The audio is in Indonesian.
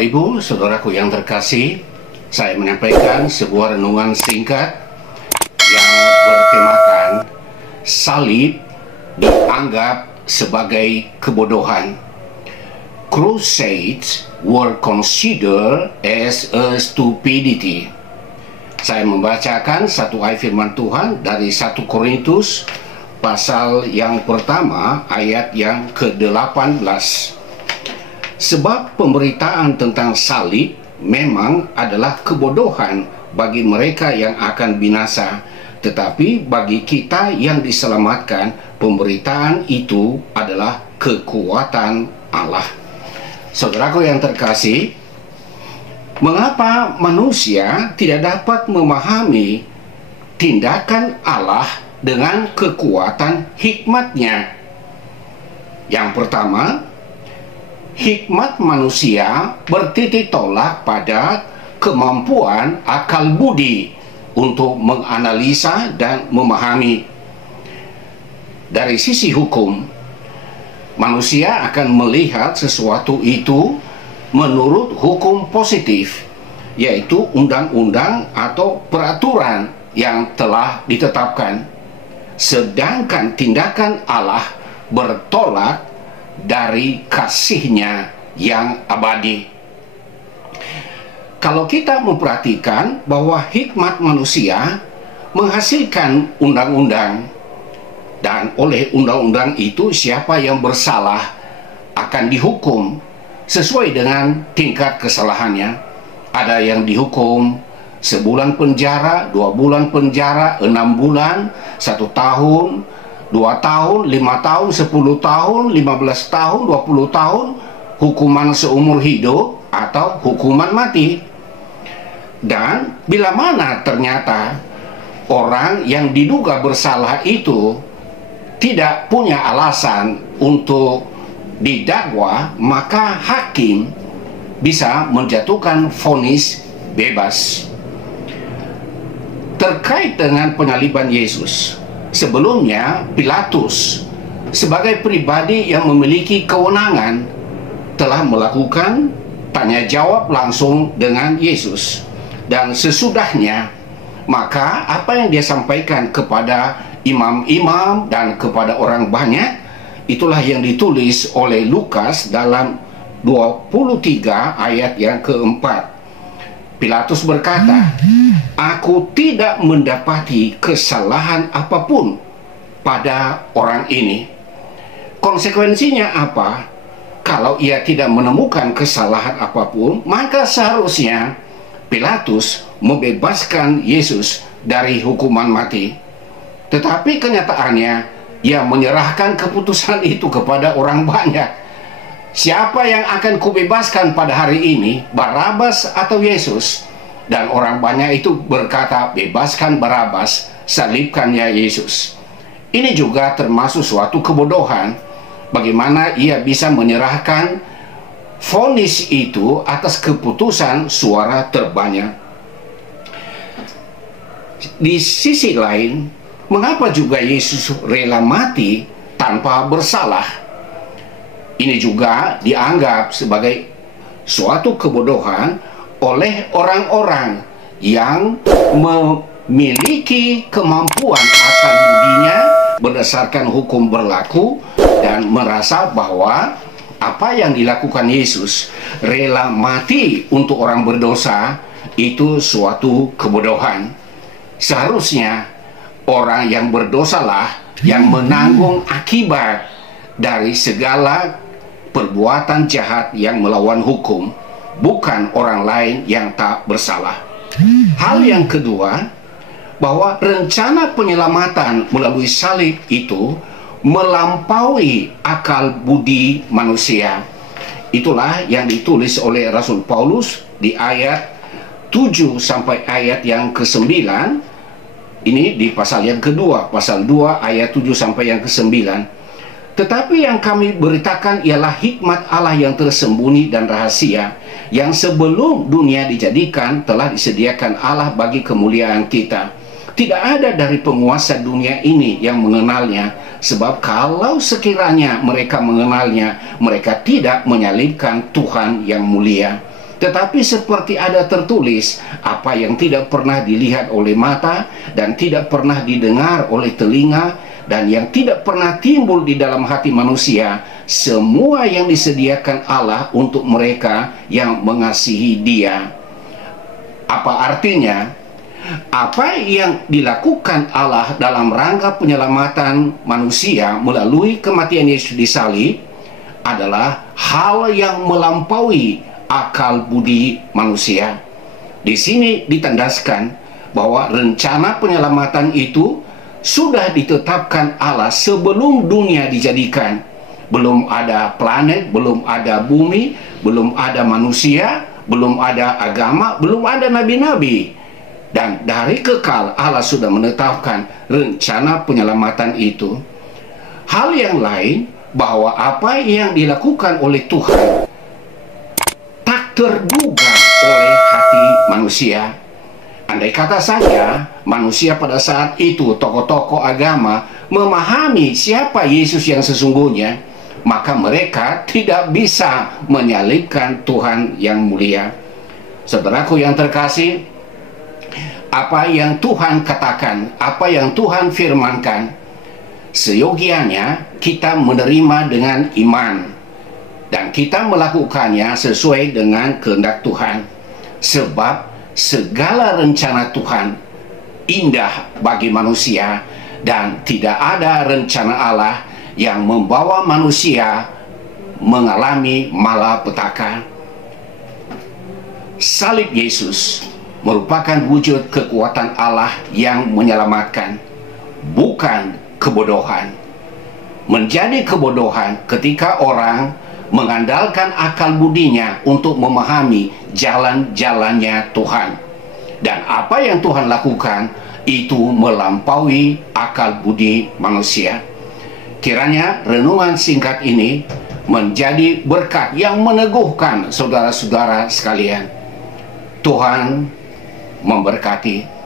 Bapak Ibu, saudaraku yang terkasih, saya menyampaikan sebuah renungan singkat yang bertemakan salib dianggap sebagai kebodohan. Crusades were considered as a stupidity. Saya membacakan satu ayat firman Tuhan dari 1 Korintus pasal yang pertama ayat yang ke-18. Sebab pemberitaan tentang salib memang adalah kebodohan bagi mereka yang akan binasa, tetapi bagi kita yang diselamatkan, pemberitaan itu adalah kekuatan Allah. Saudaraku yang terkasih, mengapa manusia tidak dapat memahami tindakan Allah dengan kekuatan hikmat-Nya? Yang pertama, hikmat manusia bertitik tolak pada kemampuan akal budi untuk menganalisa dan memahami. Dari sisi hukum, manusia akan melihat sesuatu itu menurut hukum positif, yaitu undang-undang atau peraturan yang telah ditetapkan. Sedangkan tindakan Allah bertolak dari kasih-Nya yang abadi. Kalau kita memperhatikan bahwa hikmat manusia menghasilkan undang-undang, dan oleh undang-undang itu siapa yang bersalah akan dihukum sesuai dengan tingkat kesalahannya. Ada yang dihukum sebulan penjara, 2 bulan penjara, 6 bulan, 1 tahun, 2 tahun, 5 tahun, 10 tahun, 15 tahun, 20 tahun, hukuman seumur hidup atau hukuman mati. Dan bila mana ternyata orang yang diduga bersalah itu tidak punya alasan untuk didakwa, maka hakim bisa menjatuhkan vonis bebas. Terkait dengan penyaliban Yesus, sebelumnya Pilatus sebagai pribadi yang memiliki kewenangan telah melakukan tanya jawab langsung dengan Yesus, dan sesudahnya maka apa yang dia sampaikan kepada imam-imam dan kepada orang banyak, itulah yang ditulis oleh Lukas dalam 23 ayat yang keempat. Pilatus berkata, "Aku tidak mendapati kesalahan apapun pada orang ini." Konsekuensinya apa? Kalau ia tidak menemukan kesalahan apapun, maka seharusnya Pilatus membebaskan Yesus dari hukuman mati. Tetapi kenyataannya, ia menyerahkan keputusan itu kepada orang banyak. Siapa yang akan kubebaskan pada hari ini, Barabas atau Yesus? Dan orang banyak itu berkata, bebaskan Barabas, salibkannya Yesus. Ini juga termasuk suatu kebodohan. Bagaimana ia bisa menyerahkan vonis itu atas keputusan suara terbanyak? Di sisi lain, mengapa juga Yesus rela mati tanpa bersalah? Ini juga dianggap sebagai suatu kebodohan oleh orang-orang yang memiliki kemampuan akal budinya berdasarkan hukum berlaku dan merasa bahwa apa yang dilakukan Yesus, rela mati untuk orang berdosa, itu suatu kebodohan. Seharusnya orang yang berdosalah yang menanggung akibat dari segala perbuatan jahat yang melawan hukum, bukan orang lain yang tak bersalah. Hal yang kedua, bahwa rencana penyelamatan melalui salib itu melampaui akal budi manusia. Itulah yang ditulis oleh Rasul Paulus di ayat 7 sampai ayat yang ke-9. Ini di pasal yang kedua, pasal 2 ayat 7 sampai yang ke-9. Tetapi yang kami beritakan ialah hikmat Allah yang tersembunyi dan rahasia, yang sebelum dunia dijadikan telah disediakan Allah bagi kemuliaan kita. Tidak ada dari penguasa dunia ini yang mengenalnya, sebab kalau sekiranya mereka mengenalnya, mereka tidak menyalibkan Tuhan yang mulia. Tetapi seperti ada tertulis, apa yang tidak pernah dilihat oleh mata dan tidak pernah didengar oleh telinga dan yang tidak pernah timbul di dalam hati manusia, semua yang disediakan Allah untuk mereka yang mengasihi Dia. Apa artinya? Apa yang dilakukan Allah dalam rangka penyelamatan manusia melalui kematian Yesus di salib adalah hal yang melampaui akal budi manusia. Di sini ditandaskan bahwa rencana penyelamatan itu sudah ditetapkan Allah sebelum dunia dijadikan. Belum ada planet, belum ada bumi, belum ada manusia, belum ada agama, belum ada nabi-nabi. Dan dari kekal Allah sudah menetapkan rencana penyelamatan itu. Hal yang lain, bahwa apa yang dilakukan oleh Tuhan tak terduga oleh hati manusia. Andai kata saja manusia pada saat itu, tokoh-tokoh agama, memahami siapa Yesus yang sesungguhnya, maka mereka tidak bisa menyalibkan Tuhan yang mulia. Saudaraku yang terkasih, apa yang Tuhan katakan, apa yang Tuhan firmankan, seyogianya kita menerima dengan iman dan kita melakukannya sesuai dengan kehendak Tuhan. Sebab segala rencana Tuhan indah bagi manusia dan tidak ada rencana Allah yang membawa manusia mengalami malapetaka. Salib Yesus merupakan wujud kekuatan Allah yang menyelamatkan, bukan kebodohan. Menjadi kebodohan ketika orang mengandalkan akal budinya untuk memahami jalan-jalannya Tuhan. Dan apa yang Tuhan lakukan itu melampaui akal budi manusia. Kiranya renungan singkat ini menjadi berkat yang meneguhkan saudara-saudara sekalian. Tuhan memberkati.